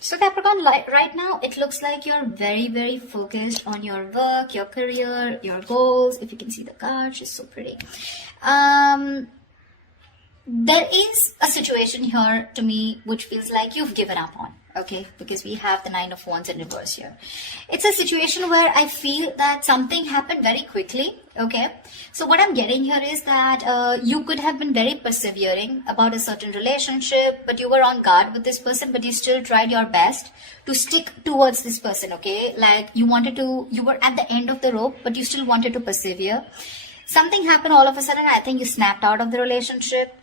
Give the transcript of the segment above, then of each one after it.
So Capricorn, right now, it looks like you're very, very focused on your work, your career, your goals. If you can see the card, she's so pretty. There is a situation here to me which feels like you've given up on, okay? Because we have the Nine of Wands in reverse here. It's a situation where I feel that something happened very quickly, okay? So what I'm getting here is that you could have been very persevering about a certain relationship, but you were on guard with this person, but you still tried your best to stick towards this person, okay? Like you were at the end of the rope, but you still wanted to persevere. Something happened all of a sudden. I think you snapped out of the relationship.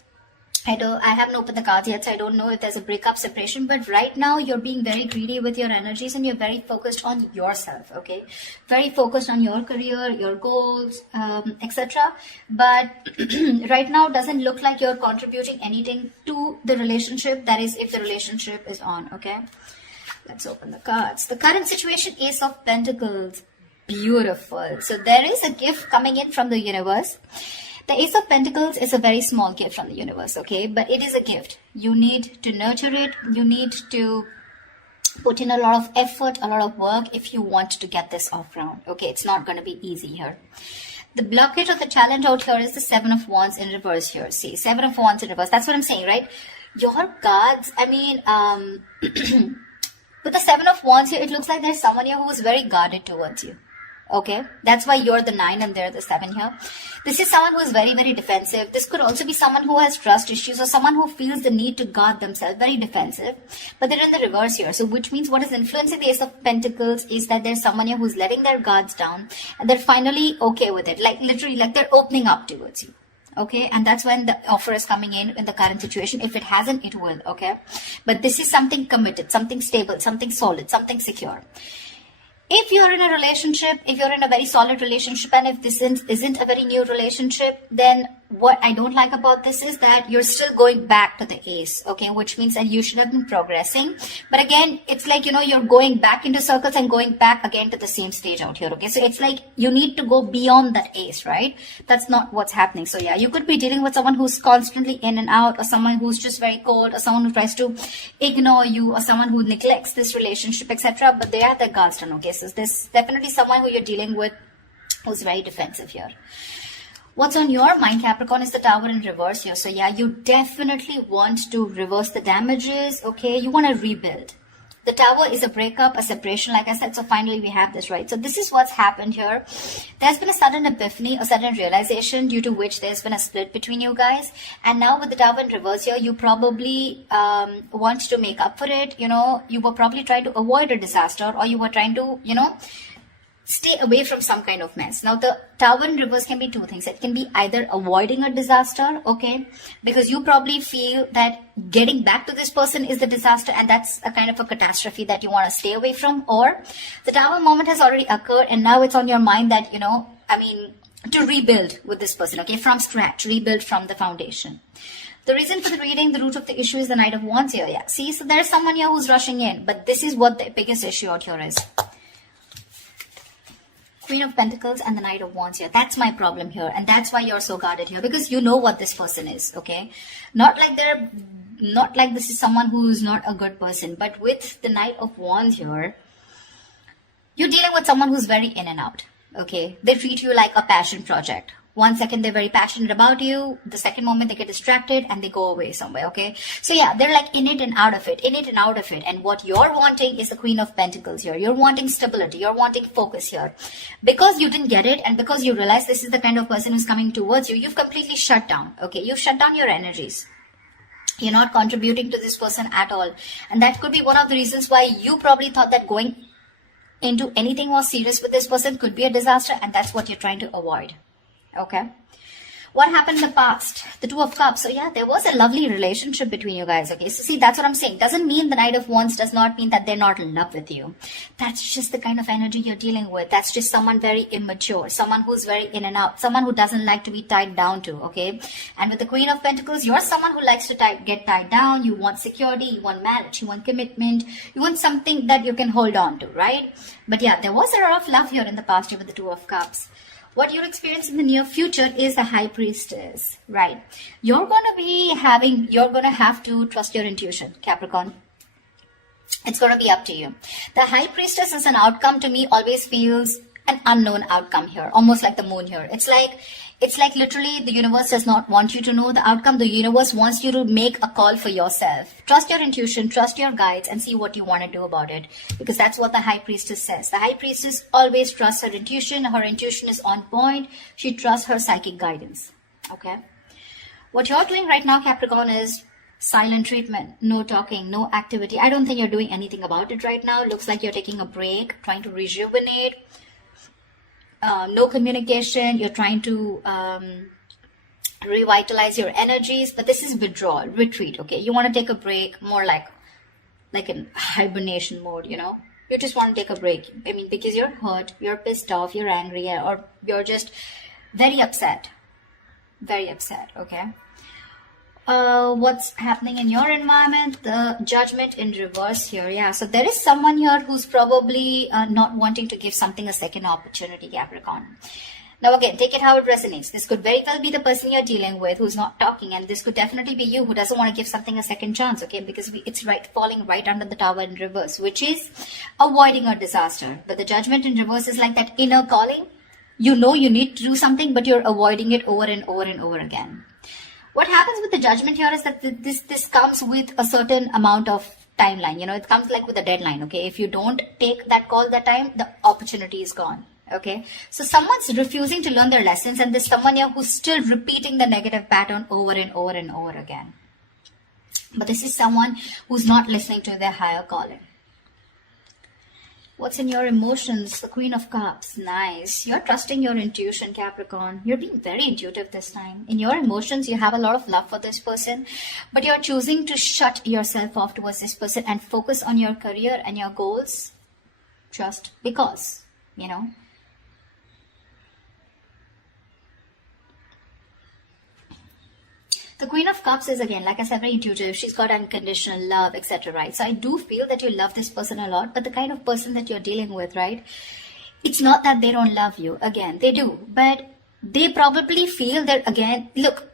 I haven't opened the cards yet, so I don't know if there's a breakup, separation, but right now you're being very greedy with your energies and you're very focused on yourself, okay? Very focused on your career, your goals, etc. But right now doesn't look like you're contributing anything to the relationship, that is if the relationship is on, okay? Let's open the cards. The current situation, Ace of Pentacles. Beautiful. So there is a gift coming in from the universe. The Ace of Pentacles is a very small gift from the universe, okay? But it is a gift. You need to nurture it. You need to put in a lot of effort, a lot of work if you want to get this off ground, okay? It's not going to be easy here. The blockage or the challenge out here is the Seven of Wands in reverse here. See, Seven of Wands in reverse. That's what I'm saying, right? Your cards, I mean, with the Seven of Wands here, it looks like there's someone here who is very guarded towards you. Okay, that's why you're the 9 and they're the 7 here. This is someone who is very, very defensive. This could also be someone who has trust issues or someone who feels the need to guard themselves, very defensive. But they're in the reverse here. So which means what is influencing the Ace of Pentacles is that there's someone here who's letting their guards down and they're finally okay with it. Like literally, like they're opening up towards you. Okay, and that's when the offer is coming in the current situation. If it hasn't, it will, okay? But this is something committed, something stable, something solid, something secure. If you're in a relationship, if you're in a very solid relationship, and if this isn't a very new relationship, then what I don't like about this is that you're still going back to the Ace, okay, which means that you should have been progressing. But again, it's like, you know, you're going back into circles and going back again to the same stage out here, okay? So it's like you need to go beyond that Ace, right? That's not what's happening. So yeah, you could be dealing with someone who's constantly in and out, or someone who's just very cold, or someone who tries to ignore you, or someone who neglects this relationship, etc. But they are the guards done, okay? So there's definitely someone who you're dealing with who's very defensive here. What's on your mind, Capricorn, is the Tower in reverse here. So yeah, you definitely want to reverse the damages, okay? You want to rebuild. The Tower is a breakup, a separation, like I said. So finally we have this, right? So this is what's happened here. There's been a sudden epiphany, a sudden realization due to which there's been a split between you guys. And now with the Tower in reverse here, you probably want to make up for it. You know, you were probably trying to avoid a disaster, or you were trying to, you know, stay away from some kind of mess. Now, the Tower in reverse can be two things. It can be either avoiding a disaster, okay, because you probably feel that getting back to this person is the disaster and that's a kind of a catastrophe that you want to stay away from, or the Tower moment has already occurred and now it's on your mind that, you know, I mean, to rebuild with this person, okay, from scratch, rebuild from the foundation. The reason for the reading, the root of the issue is the Knight of Wands here, yeah. See, so there's someone here who's rushing in, but this is what the biggest issue out here is. Queen of Pentacles and the Knight of Wands here. That's my problem here. And that's why you're so guarded here. Because you know what this person is, okay? Not like this is someone who's not a good person. But with the Knight of Wands here, you're dealing with someone who's very in and out, okay? They treat you like a passion project. 1 second they're very passionate about you, the second moment they get distracted and they go away somewhere, okay? So yeah, they're like in it and out of it, in it and out of it. And what you're wanting is the Queen of Pentacles here. You're wanting stability, you're wanting focus here. Because you didn't get it and because you realize this is the kind of person who's coming towards you, you've completely shut down, okay? You've shut down your energies. You're not contributing to this person at all. And that could be one of the reasons why you probably thought that going into anything more serious with this person could be a disaster, and that's what you're trying to avoid. Okay, what happened in the past? The Two of Cups. So yeah, there was a lovely relationship between you guys. Okay, so see, that's what I'm saying. Doesn't mean the Knight of Wands does not mean that they're not in love with you. That's just the kind of energy you're dealing with. That's just someone very immature, someone who's very in and out, someone who doesn't like to be tied down to. Okay, and with the Queen of Pentacles, you're someone who likes to get tied down. You want security, you want marriage, you want commitment, you want something that you can hold on to, right? But yeah, there was a lot of love here in the past year with the Two of Cups. What you'll experience in the near future is the High Priestess, right? You're going to have to trust your intuition, Capricorn. It's going to be up to you. The High Priestess as an outcome to me always feels an unknown outcome here, almost like the moon here. It's like literally the universe does not want you to know the outcome. The universe wants you to make a call for yourself. Trust your intuition, trust your guides, and see what you want to do about it. Because that's what the High Priestess says. The High Priestess always trusts her intuition. Her intuition is on point. She trusts her psychic guidance. Okay. What you're doing right now, Capricorn, is silent treatment. No talking, no activity. I don't think you're doing anything about it right now. Looks like you're taking a break, trying to rejuvenate. No communication. You're trying to revitalize your energies, but this is withdrawal, retreat. Okay, you want to take a break, more like in hibernation mode. You know, you just want to take a break. I mean, because you're hurt, you're pissed off, you're angry, or you're just very upset. Very upset. Okay. What's happening in your environment? The Judgment in reverse here. Yeah, so there is someone here who's probably not wanting to give something a second opportunity, Capricorn. Now again, take it how it resonates. This could very well be the person you're dealing with who's not talking, and this could definitely be you who doesn't want to give something a second chance, okay? Because it's falling right under the Tower in reverse, which is avoiding a disaster. But the Judgment in reverse is like that inner calling. You know you need to do something, but you're avoiding it over and over and over again. What happens with the Judgment here is that this comes with a certain amount of timeline. You know, it comes like with a deadline, okay? If you don't take that call that time, the opportunity is gone, okay? So someone's refusing to learn their lessons, and there's someone here who's still repeating the negative pattern over and over and over again. But this is someone who's not listening to their higher calling. What's in your emotions? The Queen of Cups. Nice. You're trusting your intuition, Capricorn. You're being very intuitive this time. In your emotions, you have a lot of love for this person, but you're choosing to shut yourself off towards this person and focus on your career and your goals just because, you know. The Queen of Cups is, again, like I said, very intuitive. She's got unconditional love, etc., right? So I do feel that you love this person a lot, but the kind of person that you're dealing with, right? It's not that they don't love you. Again, they do. But they probably feel that, again, look,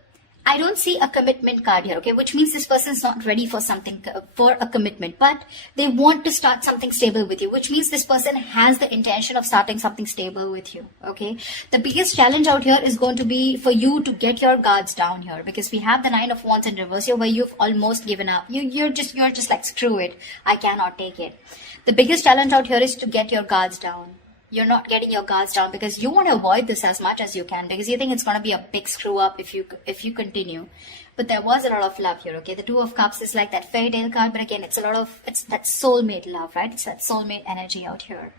I don't see a commitment card here, okay? Which means this person's not ready for something, for a commitment. But they want to start something stable with you, which means this person has the intention of starting something stable with you, okay? The biggest challenge out here is going to be for you to get your guards down here, because we have the Nine of Wands in reverse here where you've almost given up. You're just like, screw it. I cannot take it. The biggest challenge out here is to get your guards down. You're not getting your guards down because you want to avoid this as much as you can, because you think it's going to be a big screw up if you continue. But there was a lot of love here, okay? The Two of Cups is like that fairy tale card, but again, it's that soulmate love, right? It's that soulmate energy out here.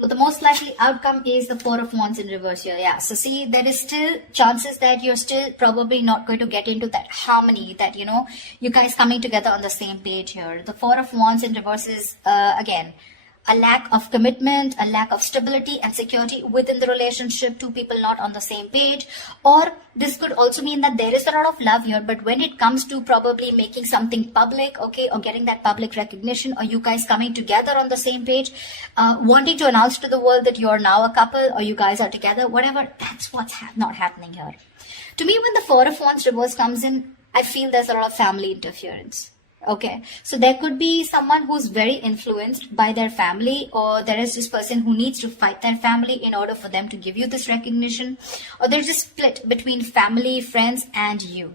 But the most likely outcome is the Four of Wands in reverse here. Yeah, so see, there is still chances that you're still probably not going to get into that harmony, that, you know, you guys coming together on the same page here. The Four of Wands in reverse is, again, a lack of commitment, a lack of stability and security within the relationship, two people not on the same page. Or this could also mean that there is a lot of love here, but when it comes to probably making something public, okay, or getting that public recognition, or you guys coming together on the same page, wanting to announce to the world that you're now a couple or you guys are together, whatever, that's what's not happening here. To me, when the Four of Wands reverse comes in, I feel there's a lot of family interference. Okay, so there could be someone who's very influenced by their family, or there is this person who needs to fight their family in order for them to give you this recognition, or there's a split between family, friends, and you.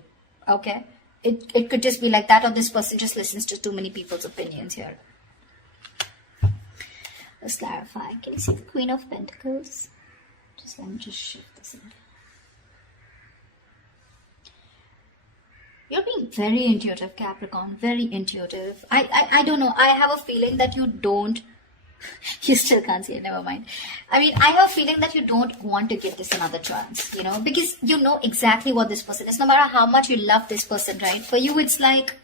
Okay, it could just be like that, or this person just listens to too many people's opinions here. Let's clarify. Can you see the Queen of Pentacles? Let me just shift this in. You're being very intuitive, Capricorn, very intuitive. I don't know. I have a feeling that you don't, you still can't see it, never mind. I mean, I have a feeling that you don't want to give this another chance, you know, because you know exactly what this person is. No matter how much you love this person, right? For you, it's like,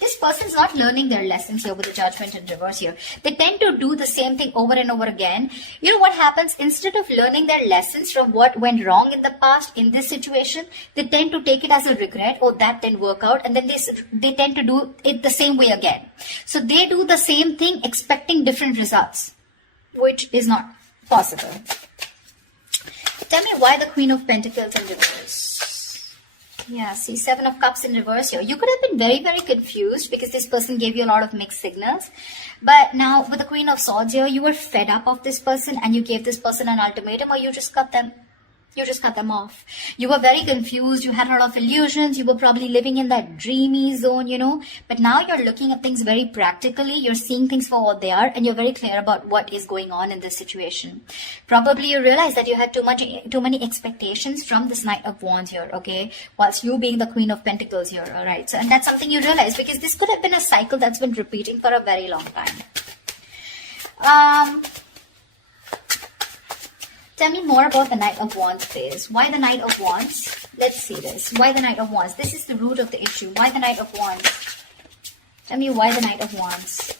this person's not learning their lessons here with the Judgment in reverse here. They tend to do the same thing over and over again. You know what happens? Instead of learning their lessons from what went wrong in the past in this situation, they tend to take it as a regret. Oh, that didn't work out. And then they tend to do it the same way again. So they do the same thing expecting different results, which is not possible. Tell me why the Queen of Pentacles in reverse. Yeah, see, Seven of Cups in reverse here. You could have been very, very confused because this person gave you a lot of mixed signals. But now with the Queen of Swords here, you were fed up of this person and you gave this person an ultimatum, or you just cut them. You just cut them off. You were very confused. You had a lot of illusions. You were probably living in that dreamy zone, you know. But now you're looking at things very practically. You're seeing things for what they are, and you're very clear about what is going on in this situation. Probably you realize that you had too many expectations from this Knight of Wands here, okay? Whilst you being the Queen of Pentacles here, all right? So, and that's something you realize because this could have been a cycle that's been repeating for a very long time. Tell me more about the Knight of Wands phase. Why the Knight of Wands? Let's see this. Why the Knight of Wands? This is the root of the issue. Why the Knight of Wands? Tell me why the Knight of Wands.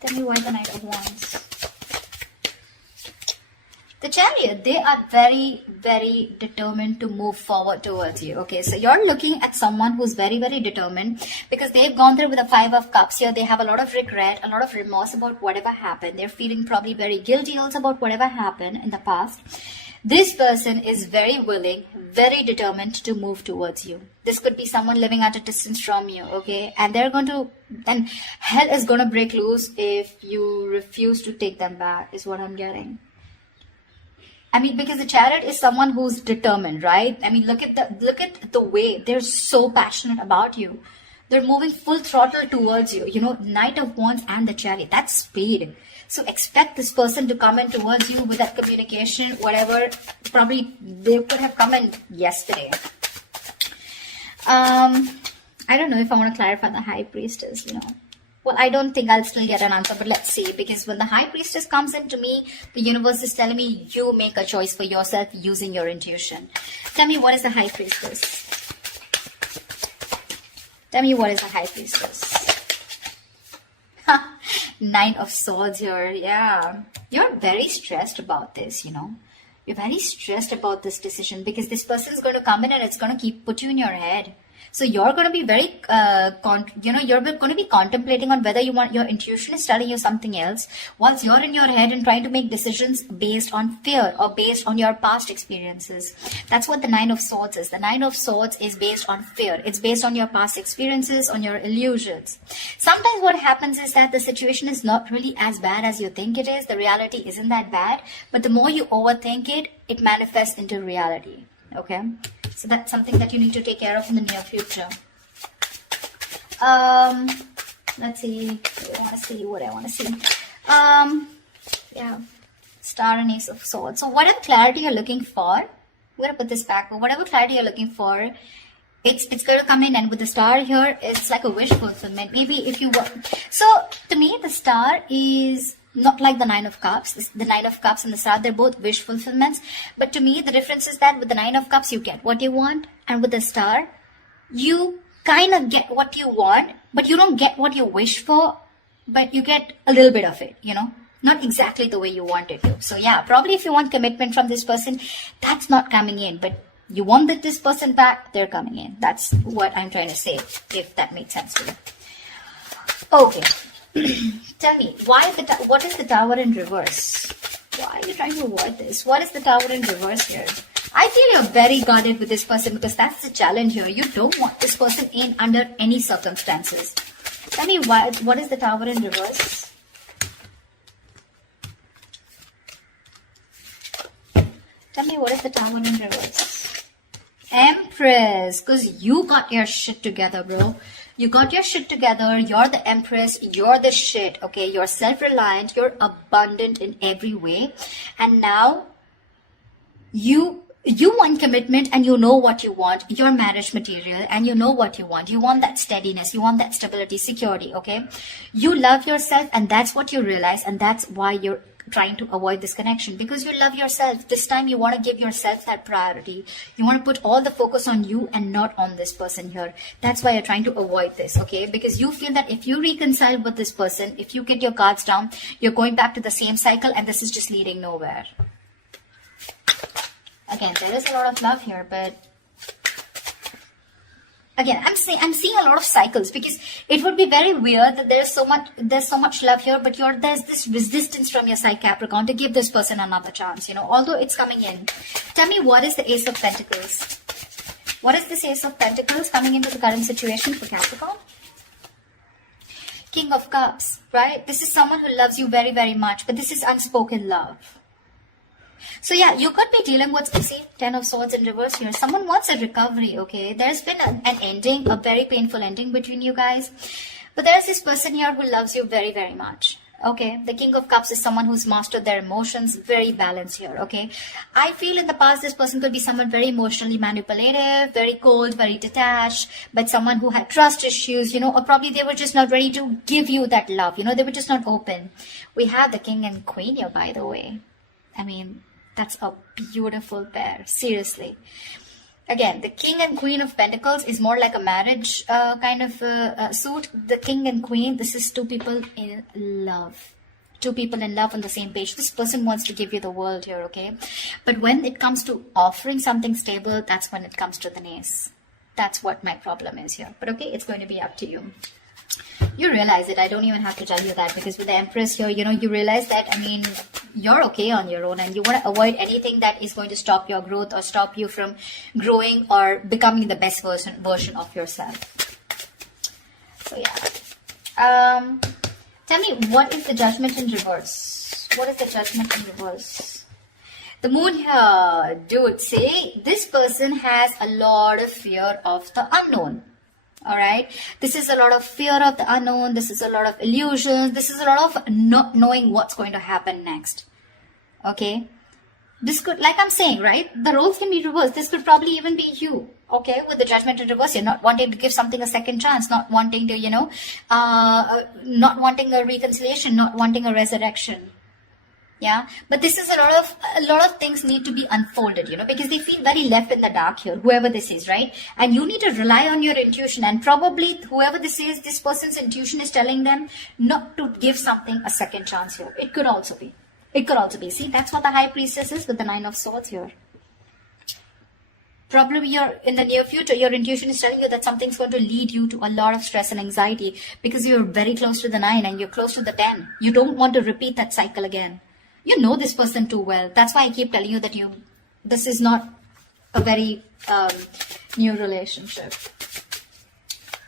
Tell me why the Knight of Wands. The Chariot, they are very, very determined to move forward towards you. Okay, so you're looking at someone who's very, very determined because they've gone through with the Five of Cups here. They have a lot of regret, a lot of remorse about whatever happened. They're feeling probably very guilty also about whatever happened in the past. This person is very willing, very determined to move towards you. This could be someone living at a distance from you, okay? And and hell is going to break loose if you refuse to take them back, is what I'm getting. I mean, because the Chariot is someone who's determined, right? I mean, look at the way they're so passionate about you. They're moving full throttle towards you. You know, Knight of Wands and the Chariot, that's speed. So expect this person to come in towards you with that communication, whatever. Probably they could have come in yesterday. I don't know if I want to clarify the High Priestess, you know. Well, I don't think I'll still get an answer, but let's see. Because when the High Priestess comes into me, the universe is telling me you make a choice for yourself using your intuition. Tell me, what is the High Priestess? Tell me, what is the High Priestess? Nine of Swords here. Yeah. You're very stressed about this, you know. You're very stressed about this decision because this person is going to come in and it's going to put you in your head. So you're going to be very, you're going to be contemplating on whether your intuition is telling you something else, whilst you're in your head and trying to make decisions based on fear or based on your past experiences. That's what the Nine of Swords is. The Nine of Swords is based on fear. It's based on your past experiences, on your illusions. Sometimes what happens is that the situation is not really as bad as you think it is. The reality isn't that bad, but the more you overthink it, it manifests into reality. Okay? So that's something that you need to take care of in the near future. Let's see. What I want to see. Yeah. Star and Ace of Swords. So whatever clarity you're looking for, I'm going to put this back. But whatever clarity you're looking for, it's going to come in. And with the star here, it's like a wish fulfillment. Maybe if you want. So to me, the star is not like the Nine of Cups. The Nine of Cups and the Star, they're both wish fulfillments. But to me, the difference is that with the Nine of Cups, you get what you want. And with the Star, you kind of get what you want, but you don't get what you wish for, but you get a little bit of it, you know. Not exactly the way you want it to. So yeah, probably if you want commitment from this person, that's not coming in. But you want this person back, they're coming in. That's what I'm trying to say, if that makes sense to you. Okay. Tell me, what is the Tower in reverse? Why are you trying to avoid this? What is the Tower in reverse here? I feel you're very guarded with this person because that's the challenge here. You don't want this person in under any circumstances. Tell me, what is the Tower in reverse? Tell me, what is the Tower in reverse? Empress, because you got your shit together, bro. You got your shit together. You're the Empress. You're the shit. Okay. You're self-reliant. You're abundant in every way. And now you want commitment and you know what you want. You're marriage material and you know what you want. You want that steadiness. You want that stability, security. Okay. You love yourself and that's what you realize. And that's why you're trying to avoid this connection because you love yourself. This time you want to give yourself that priority. You want to put all the focus on you and not on this person here. That's why you're trying to avoid this, okay? Because you feel that if you reconcile with this person, if you get your cards down, you're going back to the same cycle and this is just leading nowhere. Again, there is a lot of love here, but Again, I'm seeing a lot of cycles, because it would be very weird that there's so much love here, but there's this resistance from your side, Capricorn, to give this person another chance, although it's coming in. Tell me, what is the Ace of Pentacles? What is this Ace of Pentacles coming into the current situation for Capricorn? King of Cups, right? This is someone who loves you very, very much, but this is unspoken love. So yeah, you could be dealing with, see, Ten of Swords in reverse here. Someone wants a recovery, okay? There's been an ending, a very painful ending between you guys. But there's this person here who loves you very, very much. Okay, the King of Cups is someone who's mastered their emotions, very balanced here, okay? I feel in the past this person could be someone very emotionally manipulative, very cold, very detached, but someone who had trust issues, or probably they were just not ready to give you that love, they were just not open. We have the King and Queen here, by the way. I mean, that's a beautiful pair, seriously. Again, the King and Queen of Pentacles is more like a marriage kind of suit. The King and Queen, this is two people in love. Two people in love on the same page. This person wants to give you the world here, okay? But when it comes to offering something stable, that's when it comes to the ace. That's what my problem is here. But okay, it's going to be up to you. You realize it. I don't even have to tell you that, because with the Empress here, you realize that, I mean, you're okay on your own, and you want to avoid anything that is going to stop your growth or stop you from growing or becoming the best version of yourself. So yeah. Tell me, what is the Judgment in reverse? What is the Judgment in reverse? The Moon here, dude, say this person has a lot of fear of the unknown. Alright, this is a lot of fear of the unknown. This is a lot of illusions. This is a lot of not knowing what's going to happen next. Okay, this could, like I'm saying, right, the roles can be reversed. This could probably even be you. Okay, with the Judgment in reverse, you're not wanting to give something a second chance, not wanting to, not wanting a reconciliation, not wanting a resurrection. Yeah, but this is a lot of things need to be unfolded, because they feel very left in the dark here, whoever this is, right? And you need to rely on your intuition, and probably whoever this is, this person's intuition is telling them not to give something a second chance here. It could also be. See, that's what the High Priestess is with the Nine of Swords here. Probably in the near future, your intuition is telling you that something's going to lead you to a lot of stress and anxiety, because you're very close to the 9 and you're close to the 10. You don't want to repeat that cycle again. You know this person too well. That's why I keep telling you that this is not a very new relationship.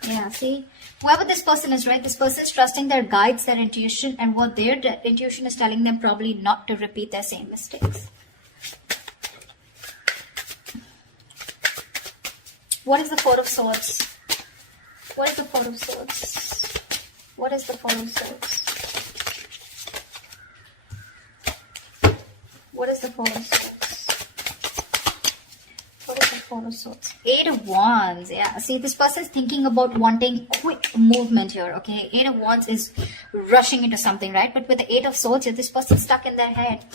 Yeah, see, whoever this person is, right, this person is trusting their guides, their intuition, and what their intuition is telling them probably not to repeat their same mistakes. What is the Four of Swords? What is the Four of Swords? What is the Four of Swords? What is the Four of Swords? What is the Four of Swords? Eight of Wands. Yeah, see, this person is thinking about wanting quick movement here, okay? Eight of Wands is rushing into something, right? But with the Eight of Swords here, this person is stuck in their head.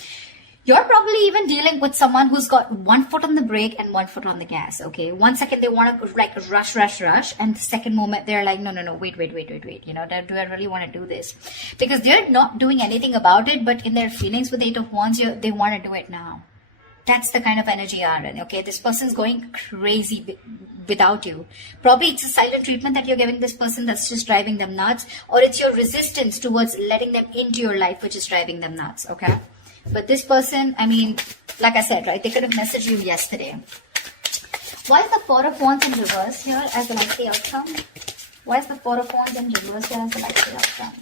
You're probably even dealing with someone who's got one foot on the brake and one foot on the gas, okay? 1 second they want to like rush, and the second moment they're like, no, wait. Do I really want to do this? Because they're not doing anything about it, but in their feelings with Eight of Wands, they want to do it now. That's the kind of energy you are in, okay? This person's going crazy without you. Probably it's a silent treatment that you're giving this person that's just driving them nuts, or it's your resistance towards letting them into your life which is driving them nuts, okay? But this person, I mean, like I said, right, they could have messaged you yesterday. Why is the Four of Wands in reverse here as a likely outcome? Why is the Four of Wands in reverse here as a likely outcome?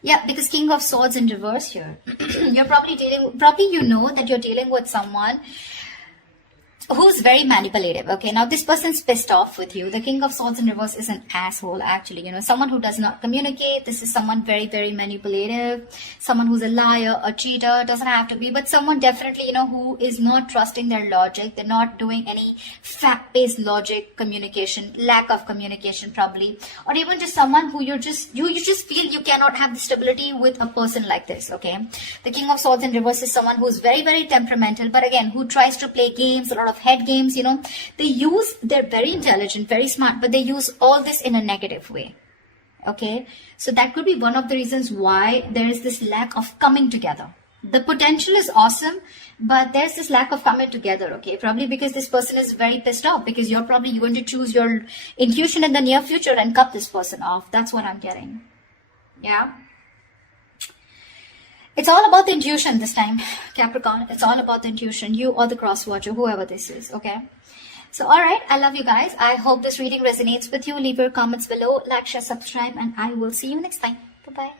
Yeah, because King of Swords in reverse here. You're probably you know that you're dealing with someone who's very manipulative, okay? Now, this person's pissed off with you. The King of Swords in reverse is an asshole, actually. Someone who does not communicate. This is someone very, very manipulative. Someone who's a liar, a cheater. Doesn't have to be, but someone definitely, who is not trusting their logic. They're not doing any fact-based logic communication, lack of communication, probably. Or even just someone who you just feel you cannot have the stability with a person like this, okay? The King of Swords in reverse is someone who's very, very temperamental, but again, who tries to play games, a lot of head games, they're very intelligent, very smart, but they use all this in a negative way. Okay, so that could be one of the reasons why there is this lack of coming together. The potential is awesome, but there's this lack of coming together, okay? Probably because this person is very pissed off, because you're probably going to choose your intuition in the near future and cut this person off. That's what I'm getting. Yeah. It's all about the intuition this time, Capricorn. It's all about the intuition. You or the cross watcher, whoever this is, okay? So, alright, I love you guys. I hope this reading resonates with you. Leave your comments below, like, share, subscribe, and I will see you next time. Bye-bye.